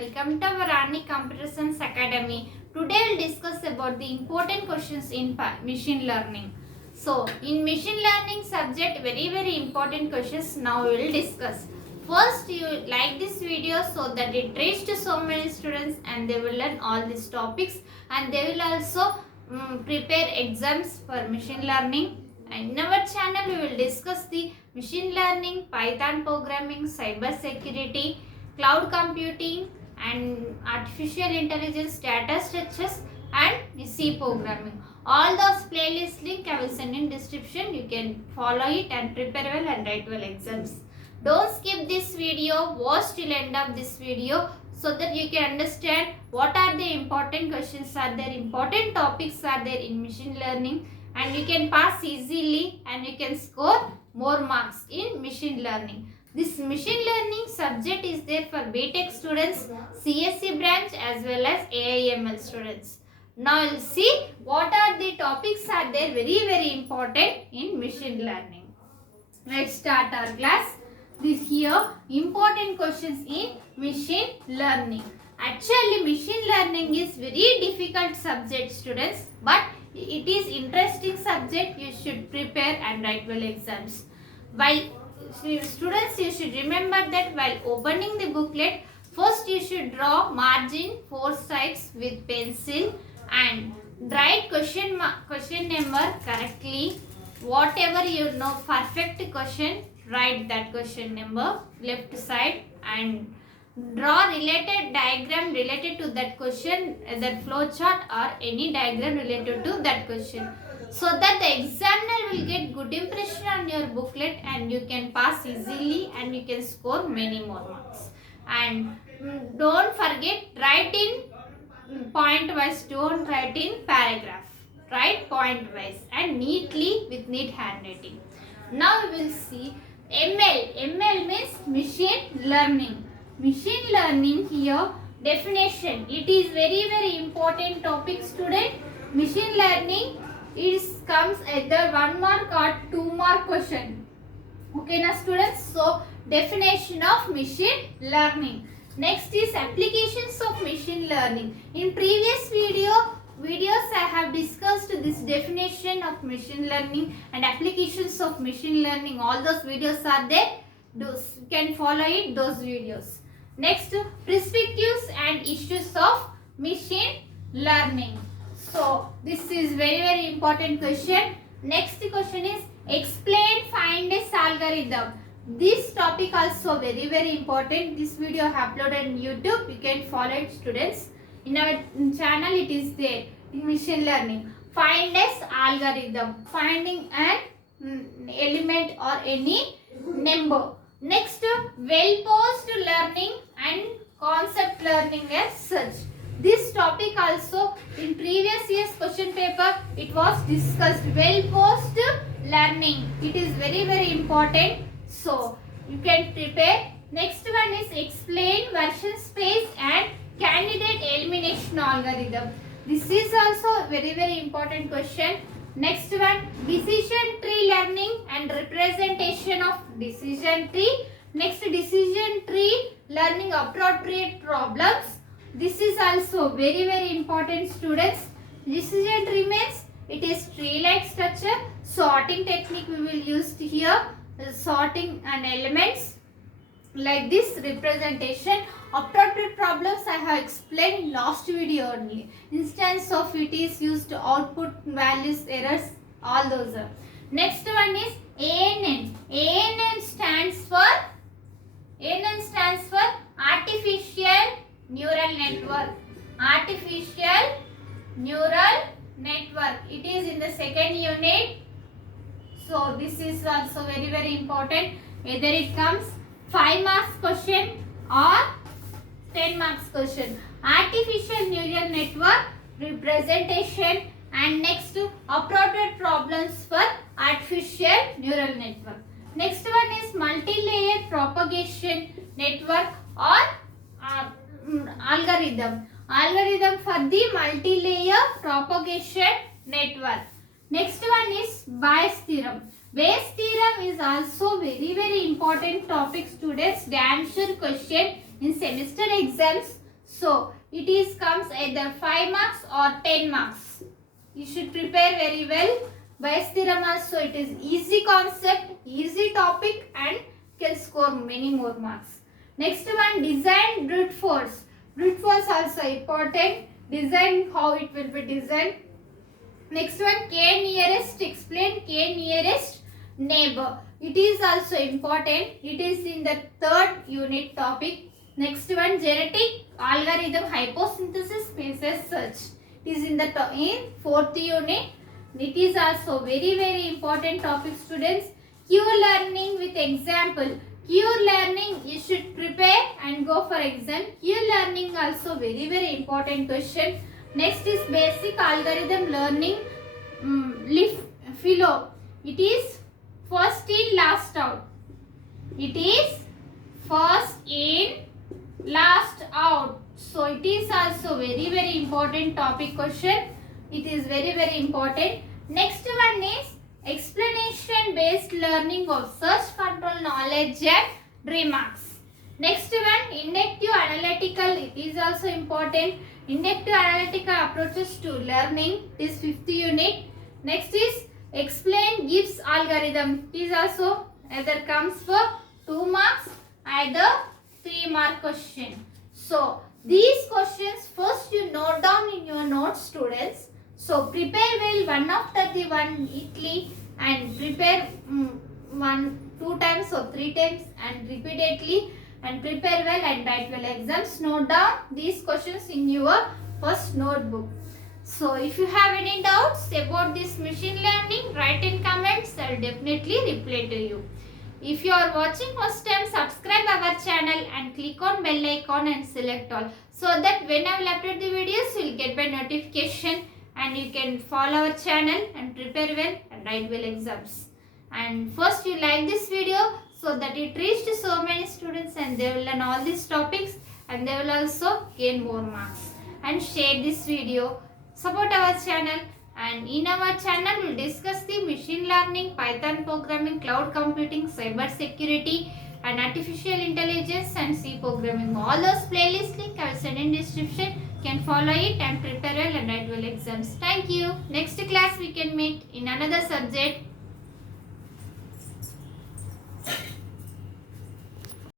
welcome to our Rani Computer Science Academy. Today we'll discuss about the important questions in machine learning. So, in machine learning subject, very important questions now we will discuss. First, you like this video so that it reaches so many students and they will learn all these topics and they will also prepare exams for machine learning. And in our channel, we will discuss the machine learning, Python programming, cyber security, cloud computing and artificial intelligence, data structures and C programming. All those playlist link I will send in description. You can follow it and prepare well and write well exams. Don't skip this video. Watch till end of this video so that you can understand what are the important questions are there, important topics are there in machine learning, and you can pass easily and you can score more marks in machine learning. This machine learning subject is there for B.Tech students, CSE branch as well as AIML students. Now we'll see what are the topics are there very important in machine learning. Let's start our class. This here important questions in machine learning. Actually machine learning is very difficult subject students, but it is interesting subject. You should prepare and write well exams. While students, you should remember that while opening the booklet, first you should draw margin 4 sides with pencil and write question number correctly. Whatever you know perfect question, write that question number left side and draw related diagram related to that question, that flow chart or any diagram related to that question, so that the examiner will get good impression on your booklet and you can pass easily and you can score many more marks. And don't forget, write in point wise, don't write in paragraph, write point wise and neatly with neat handwriting. Now we will see ML. ML means machine learning. Machine learning here definition. It is very important topic student. Machine learning comes either 1 mark or 2 mark question. Okay na students? So definition of machine learning. Next is applications of machine learning. In previous videos I have discussed this definition of machine learning and applications of machine learning. All those videos are there. Those you can follow it, those videos. Next, perspectives and issues of machine learning. So this is very important question. Next question is explain findings algorithm. This topic also very important. This video I have uploaded on YouTube. You can follow it students. In our channel it is there in machine learning. Findings algorithm. Finding an element or any number. Next, well-posed learning and concept learning as such. This topic also in previous year's question paper it was discussed. Well-posed learning. It is very important. So you can prepare. Next one is explain version space and candidate elimination algorithm. This is also very important question. Next one, decision tree learning and representation of decision tree. Next, decision tree learning appropriate problems. This is also very important students. Decision tree means it is tree-like structure. Sorting technique we will use here. Sorting and elements like this. Representation. Appropriate problems I have explained in last video only. Instance of it is used to output values, errors, all those are. Next one is ANN. ANN stands for Artificial Neural Network. Artificial Neural Network. It is in the second unit. So this is also very important. Either it comes 5 marks question or 10 marks question. Artificial neural network representation and next to appropriate problems for artificial neural network. Next one is multi-layer propagation network or algorithm. Algorithm for the multi-layer propagation network. Next one is Bayes theorem. Bayes theorem is also very important topic students. Damn sure question in semester exams. So it is comes either 5 marks or 10 marks. You should prepare very well. Bayes-Theorem also, it is easy concept, easy topic, and can score many more marks. Next one, design brute force. Brute force also important. Design how it will be designed. Next one, K nearest. Explain K nearest neighbor. It is also important. It is in the third unit topic. Next one, genetic algorithm hyposynthesis species search. It is in the fourth unit. It is also very important topic, students. Q learning with example. Q learning you should prepare and go for exam. Q learning also very important question. Next is basic algorithm learning. Philo. It is first in last out. It is first in last out. So it is also very important topic question. It is very important. Next one is explanation based learning of search control knowledge and remarks. Next one, inductive analytical. It is also important. Inductive analytical approaches to learning. It is fifth unit. Next is explain Gibbs algorithm. It is also either comes for 2 marks, either 3 mark question. So these questions first you note down in your notes, students. So prepare well one after the one neatly and prepare 2 times or 3 times and repeatedly and prepare well and write well exams. Note down these questions in your first notebook. So if you have any doubts about this machine learning, write in comments. I will definitely reply to you. If you are watching first time, subscribe our channel and click on bell icon and select all, so that when I will upload the videos, you will get by notification and you can follow our channel and prepare well and write well exams. And first you like this video so that it reached so many students and they will learn all these topics and they will also gain more marks. And share this video, support our channel, and in our channel we will discuss the machine learning, Python programming, cloud computing, cyber security and artificial intelligence and C programming. All those playlist link I will send in description. You can follow it and prepare well and write well exams. Thank you. Next class we can meet in another subject.